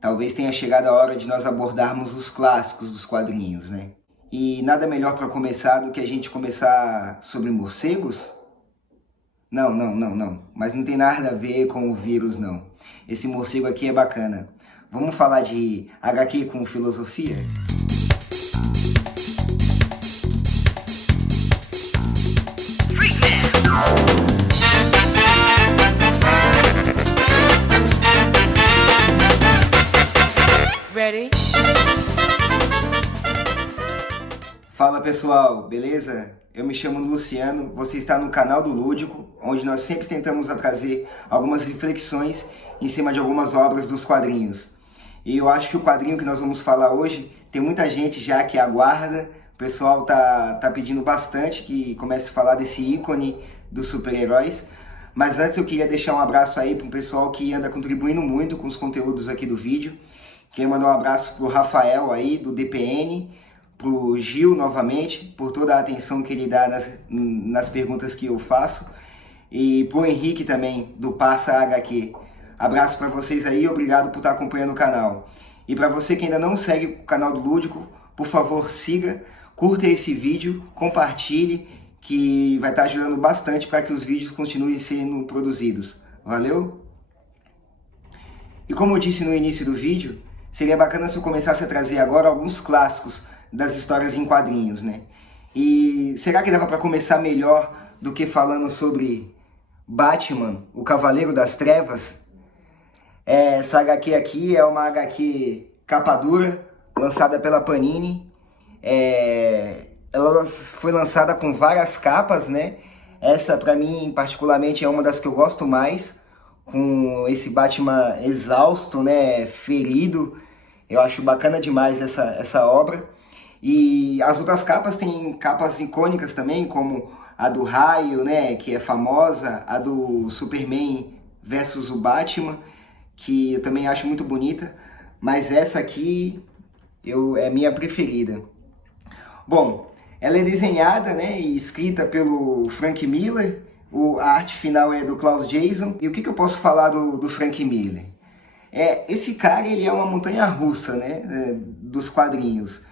talvez tenha chegado a hora de nós abordarmos os clássicos dos quadrinhos, né? E nada melhor para começar do que a gente começar sobre morcegos? Não. Mas não tem nada a ver com o vírus, não. Esse morcego aqui é bacana. Vamos falar de HQ com filosofia? Ready? Fala pessoal, beleza? Eu me chamo Luciano, você está no canal do Lúdico, onde nós sempre tentamos trazer algumas reflexões em cima de algumas obras dos quadrinhos. E eu acho que o quadrinho que nós vamos falar hoje, tem muita gente já que aguarda, o pessoal tá pedindo bastante que comece a falar desse ícone dos super-heróis. Mas antes eu queria deixar um abraço aí para o pessoal que anda contribuindo muito com os conteúdos aqui do vídeo. Queria mandar um abraço pro Rafael aí, do DPN, pro Gil novamente, por toda a atenção que ele dá nas perguntas que eu faço, e pro Henrique também, do Passa HQ. Abraço para vocês aí, obrigado por estar acompanhando o canal. E para você que ainda não segue o canal do Lúdico, por favor siga, curta esse vídeo, compartilhe, que vai estar ajudando bastante para que os vídeos continuem sendo produzidos. Valeu? E como eu disse no início do vídeo, seria bacana se eu começasse a trazer agora alguns clássicos das histórias em quadrinhos, né? E será que dava para começar melhor do que falando sobre Batman, o Cavaleiro das Trevas? Essa HQ aqui é uma HQ capa dura, lançada pela Panini. Ela foi lançada com várias capas, né? Essa, para mim, particularmente, é uma das que eu gosto mais, com esse Batman exausto, né, ferido. Eu acho bacana demais essa obra. E as outras capas têm capas icônicas também, como a do Raio, né, que é famosa, a do Superman versus o Batman, que eu também acho muito bonita, mas essa aqui é minha preferida. Bom, ela é desenhada, né, e escrita pelo Frank Miller. A arte final é do Klaus Jason. E o que eu posso falar do Frank Miller? Esse cara, ele é uma montanha-russa, né, dos quadrinhos.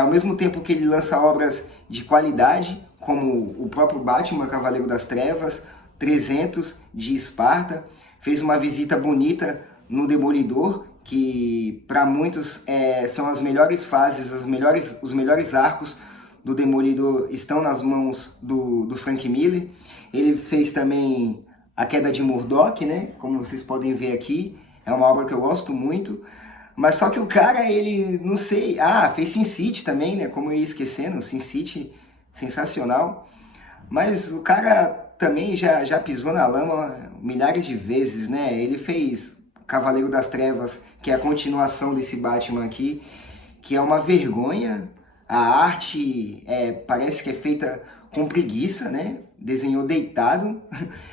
Ao mesmo tempo que ele lança obras de qualidade, como o próprio Batman, Cavaleiro das Trevas, 300 de Esparta, fez uma visita bonita no Demolidor, que para muitos são as melhores fases, os melhores arcos do Demolidor estão nas mãos do Frank Miller. Ele fez também A Queda de Murdoch, né? Como vocês podem ver aqui, é uma obra que eu gosto muito. Mas só que o cara, ele, não sei... fez Sin City também, né? Como eu ia esquecendo, Sin City, sensacional. Mas o cara também já pisou na lama milhares de vezes, né? Ele fez Cavaleiro das Trevas, que é a continuação desse Batman aqui, que é uma vergonha. A arte parece que é feita com preguiça, né? Desenhou deitado,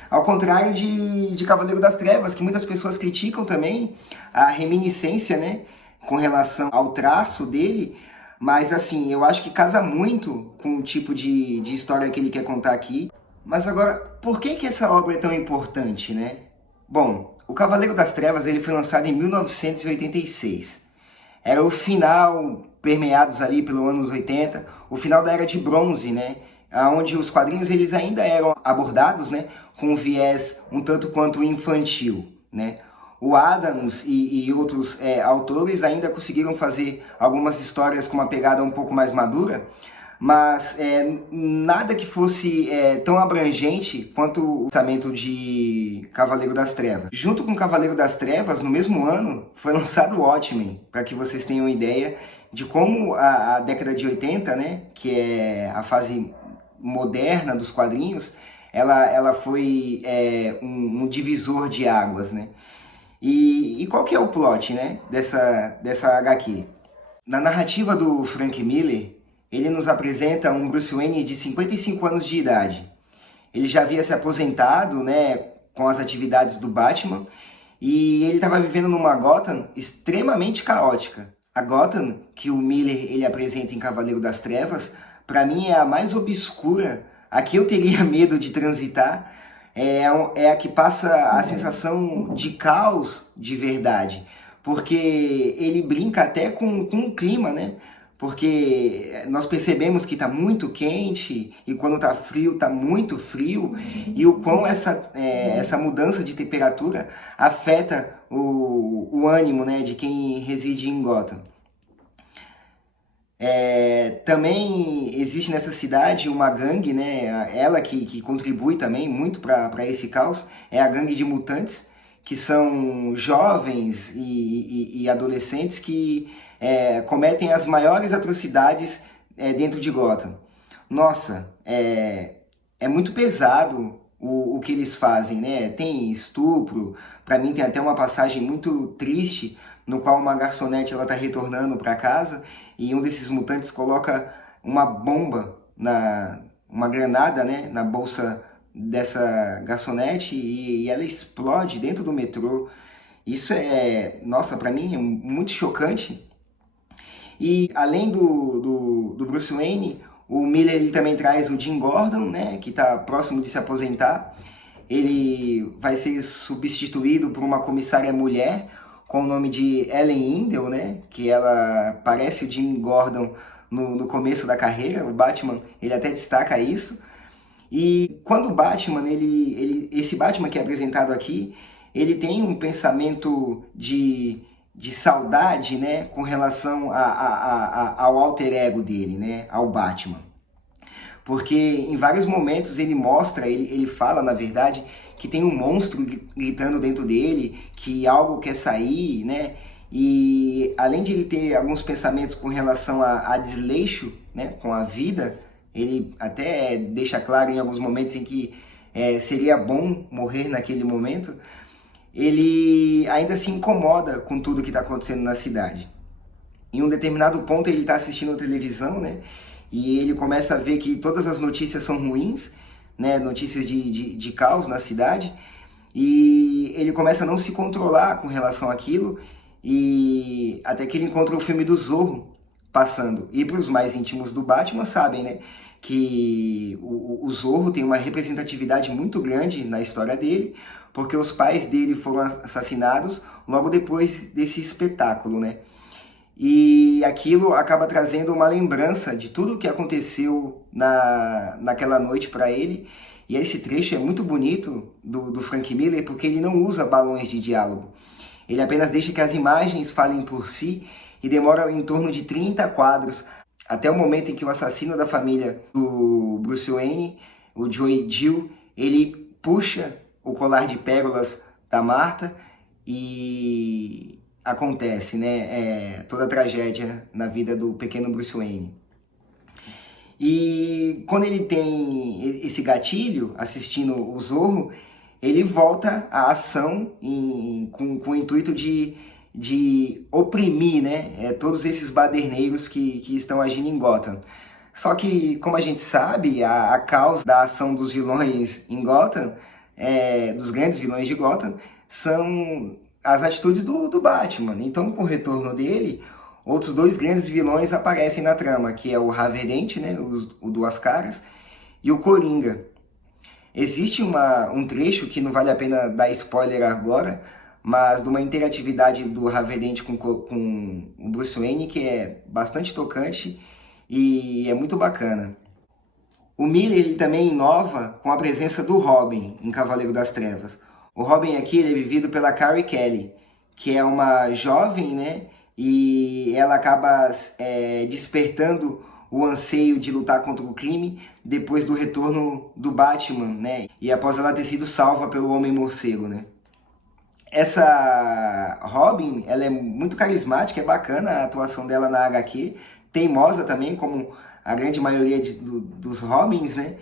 ao contrário de Cavaleiro das Trevas, que muitas pessoas criticam também a reminiscência, né, com relação ao traço dele, mas assim, eu acho que casa muito com o tipo de história que ele quer contar aqui. Mas agora, por que essa obra é tão importante, né? Bom, o Cavaleiro das Trevas ele foi lançado em 1986. Era o final, permeados ali pelos anos 80, o final da Era de Bronze, né? Onde os quadrinhos eles ainda eram abordados, né, com um viés um tanto quanto infantil, né? O Adams e outros autores ainda conseguiram fazer algumas histórias com uma pegada um pouco mais madura, mas nada que fosse tão abrangente quanto o lançamento de Cavaleiro das Trevas. Junto com Cavaleiro das Trevas, no mesmo ano, foi lançado o Watchmen, para que vocês tenham ideia de como a década de 80, né, que é a fase moderna dos quadrinhos, ela foi um divisor de águas, né? E qual que é o plot, né, dessa HQ? Na narrativa do Frank Miller, ele nos apresenta um Bruce Wayne de 55 anos de idade. Ele já havia se aposentado, né, com as atividades do Batman, e ele estava vivendo numa Gotham extremamente caótica. A Gotham que o Miller ele apresenta em Cavaleiro das Trevas, para mim é a mais obscura, a que eu teria medo de transitar, é a que passa a sensação de caos de verdade. porque ele brinca até com o clima, né? Porque nós percebemos que está muito quente e quando está frio, está muito frio, e o quão essa mudança de temperatura afeta o ânimo, né, de quem reside em Gotham. Também existe nessa cidade uma gangue, né, ela que contribui também muito para esse caos, é a gangue de mutantes, que são jovens e adolescentes que cometem as maiores atrocidades dentro de Gotham. Nossa, é muito pesado o que eles fazem, né? Tem estupro, para mim tem até uma passagem muito triste no qual uma garçonete ela tá retornando para casa e um desses mutantes coloca uma bomba uma granada, né, na bolsa dessa garçonete e ela explode dentro do metrô. Isso nossa, para mim é muito chocante. E além do Bruce Wayne, o Miller ele também traz o Jim Gordon, né, que está próximo de se aposentar. Ele vai ser substituído por uma comissária mulher com o nome de Ellen Indel, né, que ela parece o Jim Gordon no começo da carreira. O Batman ele até destaca isso. E quando o Batman, esse Batman que é apresentado aqui, ele tem um pensamento de saudade, né, com relação ao alter ego dele, né, ao Batman. Porque em vários momentos ele mostra, ele fala, na verdade, que tem um monstro gritando dentro dele, que algo quer sair, né, e além de ele ter alguns pensamentos com relação a desleixo, né, com a vida, ele até deixa claro em alguns momentos em que seria bom morrer naquele momento, ele ainda se incomoda com tudo que está acontecendo na cidade. Em um determinado ponto ele está assistindo a televisão, né? E ele começa a ver que todas as notícias são ruins, né? Notícias de caos na cidade. E ele começa a não se controlar com relação àquilo. E até que ele encontra o filme do Zorro passando. E para os mais íntimos do Batman sabem, né? Que o Zorro tem uma representatividade muito grande na história dele, porque os pais dele foram assassinados logo depois desse espetáculo, né? E aquilo acaba trazendo uma lembrança de tudo o que aconteceu naquela noite para ele. E esse trecho é muito bonito do Frank Miller, porque ele não usa balões de diálogo. Ele apenas deixa que as imagens falem por si e demora em torno de 30 quadros, até o momento em que o assassino da família do Bruce Wayne, o Joey Dill, ele puxa o colar de pérolas da Martha e acontece, né, toda a tragédia na vida do pequeno Bruce Wayne. E quando ele tem esse gatilho, assistindo o Zorro, ele volta à ação com o intuito de oprimir, né, todos esses baderneiros que estão agindo em Gotham. Só que, como a gente sabe, a causa da ação dos vilões em Gotham, dos grandes vilões de Gotham, são as atitudes do Batman. Então, com o retorno dele, outros dois grandes vilões aparecem na trama, que é o Harvey Dent, né, o Duas Caras, e o Coringa. Existe um trecho que não vale a pena dar spoiler agora, mas de uma interatividade do Harvey Dent com o Bruce Wayne que é bastante tocante e é muito bacana. O Miller ele também inova com a presença do Robin em Cavaleiro das Trevas. O Robin aqui ele é vivido pela Carrie Kelly, que é uma jovem, né? E ela acaba despertando o anseio de lutar contra o crime depois do retorno do Batman, né? E após ela ter sido salva pelo Homem-Morcego, né? Essa Robin, ela é muito carismática, é bacana a atuação dela na HQ, teimosa também, como a grande maioria dos Robins, né?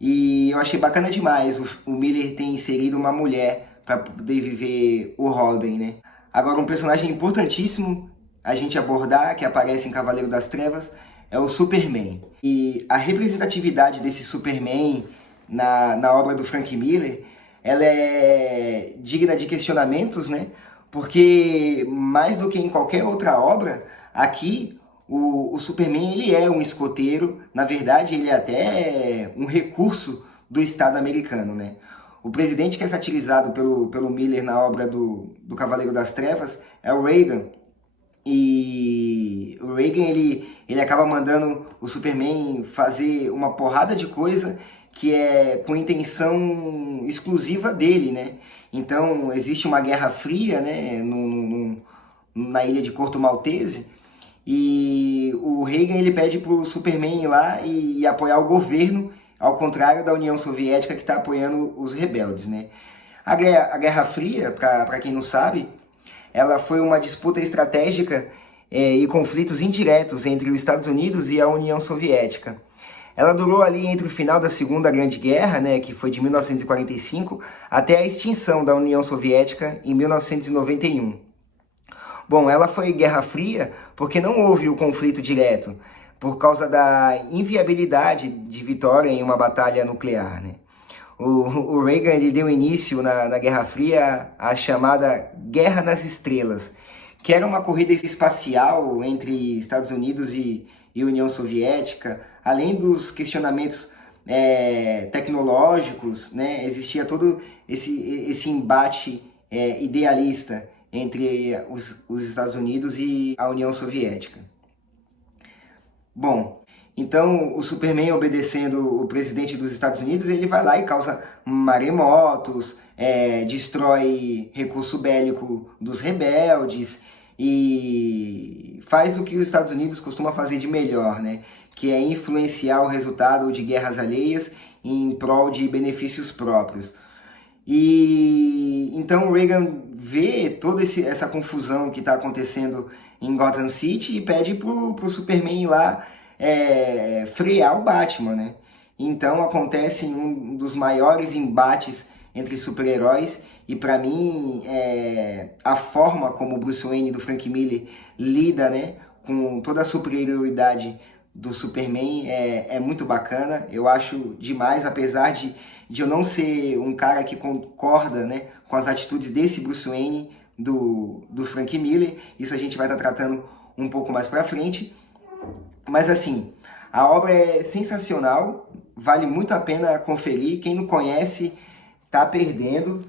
E eu achei bacana demais o Miller ter inserido uma mulher para poder viver o Robin, né? Agora, um personagem importantíssimo a gente abordar, que aparece em Cavaleiro das Trevas, é o Superman. E a representatividade desse Superman na obra do Frank Miller, ela é digna de questionamentos, né? Porque mais do que em qualquer outra obra, aqui o Superman ele é um escoteiro, na verdade ele é até um recurso do Estado americano, né? O presidente que é satirizado pelo Miller na obra do Cavaleiro das Trevas é o Reagan. E o Reagan, ele acaba mandando o Superman fazer uma porrada de coisa que é com intenção exclusiva dele, né? Então, existe uma guerra fria, né, na ilha de Corto Maltese, e o Reagan ele pede para o Superman ir lá e apoiar o governo, ao contrário da União Soviética que está apoiando os rebeldes, né? A Guerra Fria, para quem não sabe, ela foi uma disputa estratégica e conflitos indiretos entre os Estados Unidos e a União Soviética. Ela durou ali entre o final da Segunda Grande Guerra, né, que foi de 1945, até a extinção da União Soviética em 1991. Bom, ela foi Guerra Fria porque não houve o conflito direto, por causa da inviabilidade de vitória em uma batalha nuclear, né? O Reagan ele deu início na Guerra Fria à chamada Guerra nas Estrelas, que era uma corrida espacial entre Estados Unidos e União Soviética. Além dos questionamentos tecnológicos, né, existia todo esse embate idealista entre os Estados Unidos e a União Soviética. Bom, então o Superman, obedecendo o presidente dos Estados Unidos, ele vai lá e causa maremotos, destrói recurso bélico dos rebeldes e faz o que os Estados Unidos costuma fazer de melhor, né? Que é influenciar o resultado de guerras alheias em prol de benefícios próprios. E então o Reagan vê toda essa confusão que está acontecendo em Gotham City e pede pro Superman ir lá frear o Batman, né? Então acontece um dos maiores embates entre super-heróis e para mim a forma como o Bruce Wayne do Frank Miller lida, né, com toda a superioridade do Superman é muito bacana. Eu acho demais, apesar de eu não ser um cara que concorda, né, com as atitudes desse Bruce Wayne do Frank Miller. Isso a gente vai estar tratando um pouco mais pra frente. Mas assim, a obra é sensacional, vale muito a pena conferir. Quem não conhece tá perdendo.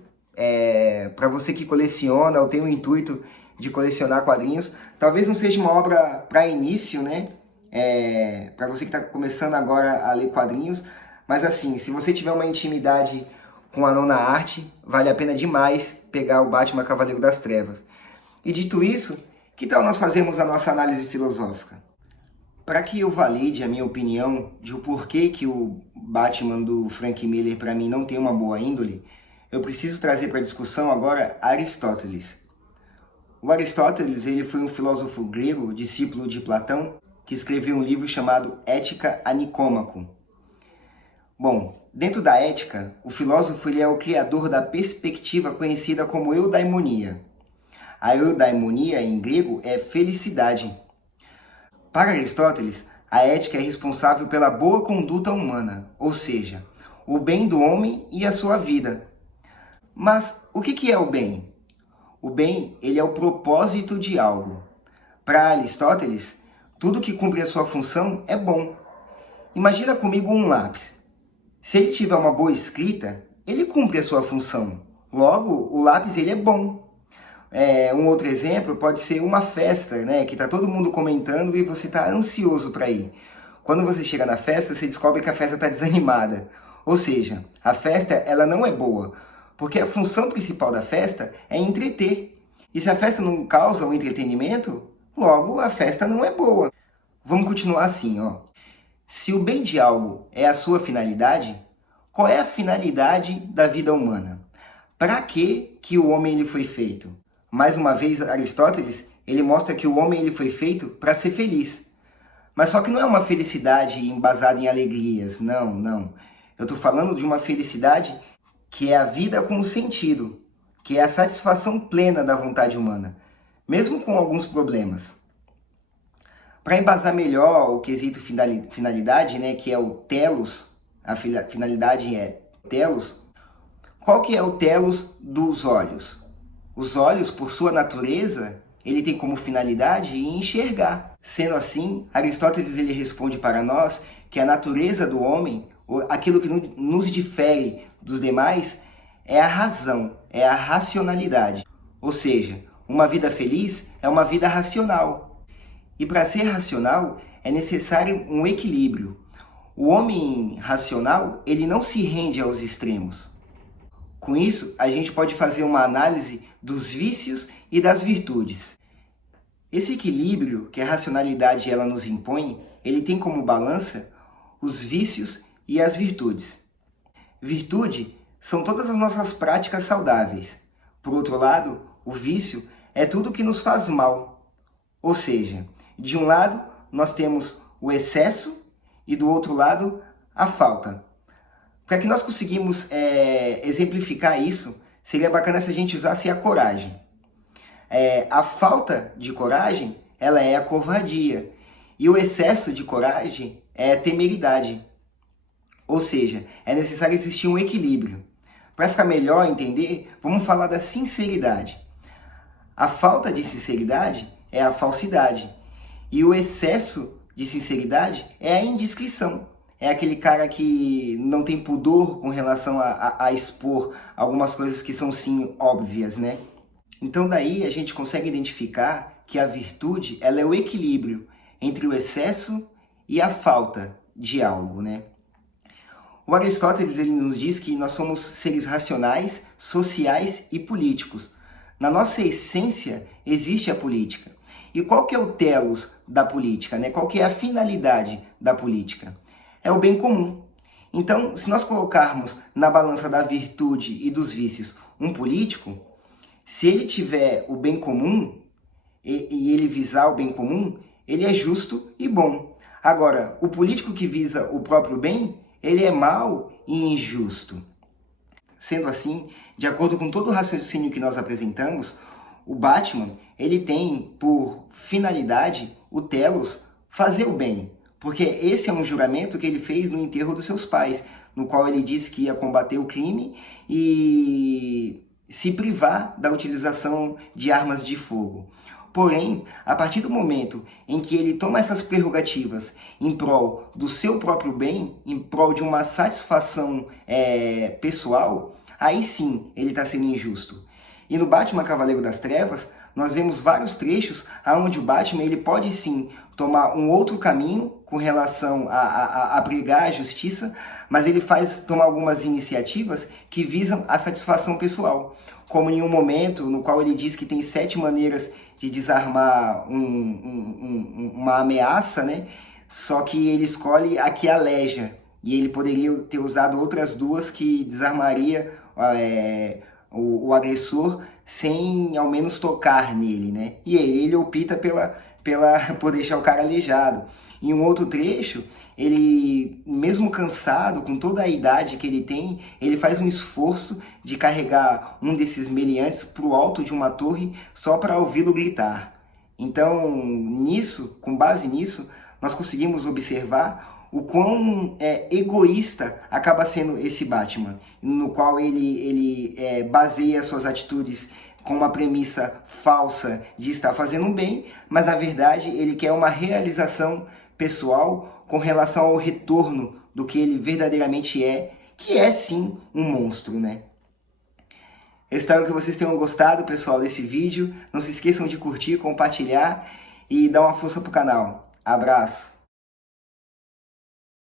Para você que coleciona ou tem o intuito de colecionar quadrinhos, talvez não seja uma obra para início, né? Para você que está começando agora a ler quadrinhos, mas assim, se você tiver uma intimidade com a nona arte, vale a pena demais pegar o Batman Cavaleiro das Trevas. E dito isso, que tal nós fazermos a nossa análise filosófica? Para que eu valide a minha opinião de o porquê que o Batman do Frank Miller para mim não tem uma boa índole, eu preciso trazer para a discussão agora Aristóteles. O Aristóteles ele foi um filósofo grego, discípulo de Platão, que escreveu um livro chamado Ética a Nicômaco. Bom, dentro da ética, o filósofo ele é o criador da perspectiva conhecida como eudaimonia. A eudaimonia, em grego, é felicidade. Para Aristóteles, a ética é responsável pela boa conduta humana, ou seja, o bem do homem e a sua vida. Mas o que é o bem? O bem ele é o propósito de algo. Para Aristóteles, tudo que cumpre a sua função é bom. Imagina comigo um lápis. Se ele tiver uma boa escrita, ele cumpre a sua função. Logo, o lápis ele é bom. Um outro exemplo pode ser uma festa, né, que está todo mundo comentando e você está ansioso para ir. Quando você chega na festa, você descobre que a festa está desanimada. Ou seja, a festa ela não é boa, porque a função principal da festa é entreter. E se a festa não causa um entretenimento, logo a festa não é boa. Vamos continuar assim, ó. Se o bem de algo é a sua finalidade, qual é a finalidade da vida humana? Para que o homem ele foi feito? Mais uma vez, Aristóteles, ele mostra que o homem ele foi feito para ser feliz. Mas só que não é uma felicidade embasada em alegrias, não. Eu estou falando de uma felicidade que é a vida com sentido, que é a satisfação plena da vontade humana, mesmo com alguns problemas. Para embasar melhor o quesito finalidade, né, que é o telos, a finalidade é telos, qual que é o telos dos olhos? Os olhos, por sua natureza, ele tem como finalidade enxergar. Sendo assim, Aristóteles ele responde para nós que a natureza do homem, aquilo que nos difere dos demais, é a razão, é a racionalidade. Ou seja, uma vida feliz é uma vida racional. E para ser racional é necessário um equilíbrio. O homem racional, ele não se rende aos extremos. Com isso, a gente pode fazer uma análise dos vícios e das virtudes. Esse equilíbrio que a racionalidade ela nos impõe, ele tem como balança os vícios e as virtudes. Virtude são todas as nossas práticas saudáveis. Por outro lado, o vício é tudo que nos faz mal. Ou seja, de um lado nós temos o excesso e do outro lado a falta. Para que nós conseguimos exemplificar isso, seria bacana se a gente usasse a coragem. A falta de coragem, ela é a covardia. E o excesso de coragem é a temeridade. Ou seja, é necessário existir um equilíbrio. Para ficar melhor entender, vamos falar da sinceridade. A falta de sinceridade é a falsidade. E o excesso de sinceridade é a indiscrição. É aquele cara que não tem pudor com relação a expor algumas coisas que são sim óbvias, né? Então daí a gente consegue identificar que a virtude ela é o equilíbrio entre o excesso e a falta de algo, né? O Aristóteles ele nos diz que nós somos seres racionais, sociais e políticos. Na nossa essência existe a política. E qual que é o telos da política, né? Qual que é a finalidade da política? É o bem comum. Então, se nós colocarmos na balança da virtude e dos vícios um político, se ele tiver o bem comum e ele visar o bem comum, ele é justo e bom. Agora, o político que visa o próprio bem, ele é mau e injusto. Sendo assim, de acordo com todo o raciocínio que nós apresentamos, o Batman ele tem por finalidade o telos fazer o bem, porque esse é um juramento que ele fez no enterro dos seus pais, no qual ele disse que ia combater o crime e se privar da utilização de armas de fogo. Porém, a partir do momento em que ele toma essas prerrogativas em prol do seu próprio bem, em prol de uma satisfação pessoal, aí sim ele está sendo injusto. E no Batman Cavaleiro das Trevas, nós vemos vários trechos onde o Batman ele pode sim tomar um outro caminho com relação a brigar a justiça, mas ele faz tomar algumas iniciativas que visam a satisfação pessoal. Como em um momento no qual ele diz que tem 7 maneiras de desarmar uma ameaça, né? Só que ele escolhe a que aleja. E ele poderia ter usado outras 2 que desarmaria o agressor sem ao menos tocar nele, né? E ele opta por deixar o cara aleijado. Em um outro trecho, ele, mesmo cansado, com toda a idade que ele tem, ele faz um esforço de carregar um desses meliantes para o alto de uma torre só para ouvi-lo gritar. Então, com base nisso, nós conseguimos observar o quão egoísta acaba sendo esse Batman, no qual ele baseia suas atitudes com uma premissa falsa de estar fazendo um bem, mas na verdade ele quer uma realização pessoal com relação ao retorno do que ele verdadeiramente é, que é sim um monstro, né? Eu espero que vocês tenham gostado, pessoal, desse vídeo. Não se esqueçam de curtir, compartilhar e dar uma força pro canal. Abraço!